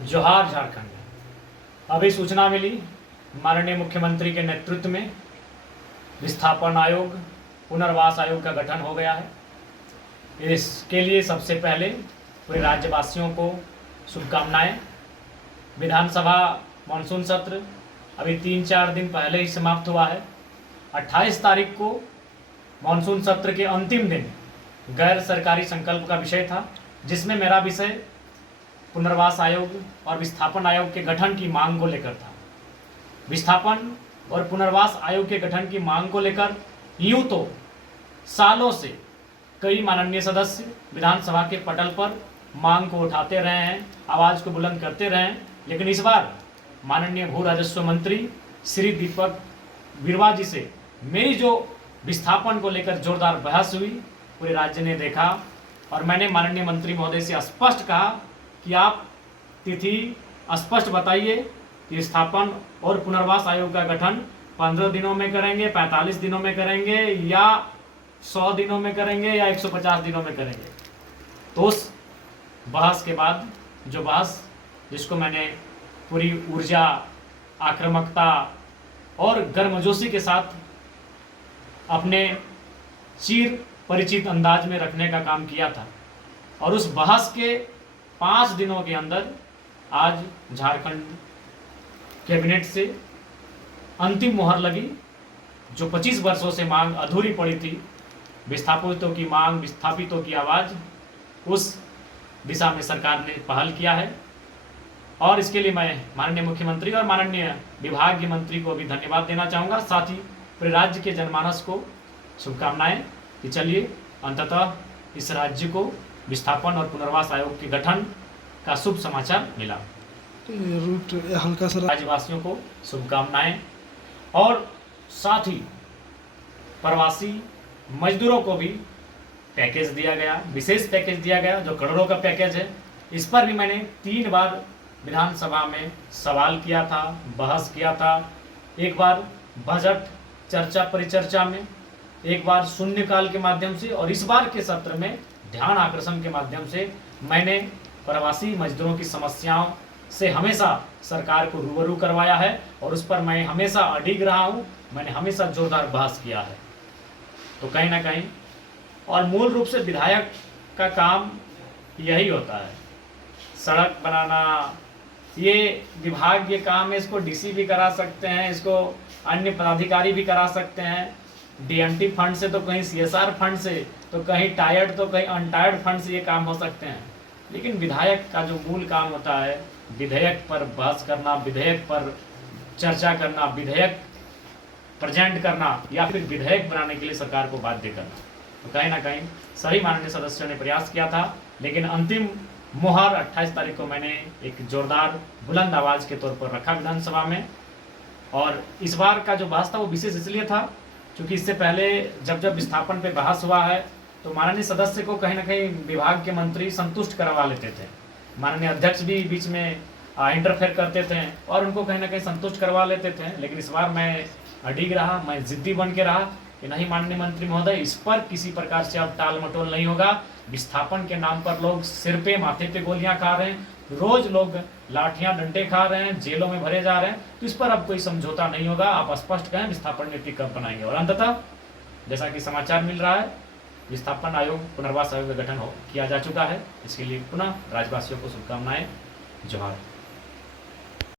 जोहार झारखंड। अभी सूचना मिली माननीय मुख्यमंत्री के नेतृत्व में विस्थापन आयोग, पुनर्वास आयोग का गठन हो गया है। इसके लिए सबसे पहले पूरे राज्यवासियों को शुभकामनाएं। विधानसभा मानसून सत्र अभी 3-4 दिन पहले ही समाप्त हुआ है। 28 तारीख को मानसून सत्र के अंतिम दिन गैर सरकारी संकल्प का विषय था, जिसमें मेरा विषय पुनर्वास आयोग और विस्थापन आयोग के गठन की मांग को लेकर था। विस्थापन और पुनर्वास आयोग के गठन की मांग को लेकर यूं तो सालों से कई माननीय सदस्य विधानसभा के पटल पर मांग को उठाते रहे हैं, आवाज़ को बुलंद करते रहे हैं, लेकिन इस बार माननीय भू राजस्व मंत्री श्री दीपक बिरुवा जी से मेरी जो विस्थापन को लेकर जोरदार बहस हुई, पूरे राज्य ने देखा और मैंने माननीय मंत्री महोदय से स्पष्ट कहा कि आप तिथि स्पष्ट बताइए कि विस्थापन और पुनर्वास आयोग का गठन 15 दिनों में करेंगे, 45 दिनों में करेंगे या 100 दिनों में करेंगे या 150 दिनों में करेंगे। तो उस बहस के बाद जो बहस जिसको मैंने पूरी ऊर्जा, आक्रामकता और गर्मजोशी के साथ अपने चिर परिचित अंदाज में रखने का काम किया था, और उस बहस के 5 दिनों के अंदर आज झारखंड कैबिनेट से अंतिम मुहर लगी। जो 25 वर्षों से मांग अधूरी पड़ी थी, विस्थापितों की मांग, विस्थापितों की आवाज़, उस दिशा में सरकार ने पहल किया है। और इसके लिए मैं माननीय मुख्यमंत्री और माननीय विभागीय मंत्री को भी धन्यवाद देना चाहूँगा। साथ ही पूरे राज्य के जनमानस को शुभकामनाएं कि चलिए अंततः इस राज्य को विस्थापन और पुनर्वास आयोग के गठन का शुभ समाचार मिला। रूट हल्का सा राज्यवासियों को शुभकामनाएं, और साथ ही प्रवासी मजदूरों को भी पैकेज दिया गया, विशेष पैकेज दिया गया जो करोड़ों का पैकेज है। इस पर भी मैंने 3 बार विधानसभा में सवाल किया था, बहस किया था। एक बार बजट चर्चा परिचर्चा में, एक बार शून्यकाल के माध्यम से, और इस बार के सत्र में ध्यान आकर्षण के माध्यम से मैंने प्रवासी मजदूरों की समस्याओं से हमेशा सरकार को रूबरू करवाया है और उस पर मैं हमेशा अडिग रहा हूँ। मैंने हमेशा जोरदार बहस किया है। तो कहीं ना कहीं, और मूल रूप से विधायक का काम यही होता है, सड़क बनाना। ये विभाग ये काम है, इसको डीसी भी करा सकते हैं, इसको अन्य पदाधिकारी भी करा सकते हैं। डीएनटी फंड से तो कहीं सीएसआर फंड से, तो कहीं टायर्ड तो कहीं अनटायर्ड फंड से ये काम हो सकते हैं। लेकिन विधायक का जो मूल काम होता है, विधेयक पर बहस करना, विधेयक पर चर्चा करना, विधेयक प्रेजेंट करना या फिर विधेयक बनाने के लिए सरकार को बाध्य करना। तो कहीं ना कहीं सभी माननीय सदस्यों ने प्रयास किया था, लेकिन अंतिम मुहर 28 तारीख को मैंने एक जोरदार बुलंद आवाज़ के तौर पर रखा विधानसभा में। और इस बार का जो बहस था वो विशेष इसलिए था क्योंकि इससे पहले जब विस्थापन पे बहस हुआ है तो माननीय सदस्य को कहीं ना कहीं विभाग के मंत्री संतुष्ट करवा लेते थे, माननीय अध्यक्ष भी बीच में इंटरफेयर करते थे और उनको कहीं ना कहीं संतुष्ट करवा लेते थे। लेकिन इस बार मैं अडिग रहा, मैं जिद्दी बन के रहा कि नहीं माननीय मंत्री महोदय, इस पर किसी प्रकार से अब टाल मटोल नहीं होगा। विस्थापन के नाम पर लोग सिर पे माथे पे गोलियां खा रहे हैं, रोज लोग लाठियां डंडे खा रहे हैं, जेलों में भरे जा रहे हैं, तो इस पर अब कोई समझौता नहीं होगा। आप स्पष्ट कहें विस्थापन नीति कब बनाएंगे। और अंततः जैसा कि समाचार मिल रहा है, विस्थापन आयोग, पुनर्वास आयोग का गठन किया जा चुका है। इसके लिए पुनः राज्यवासियों को शुभकामनाएं। जोहार।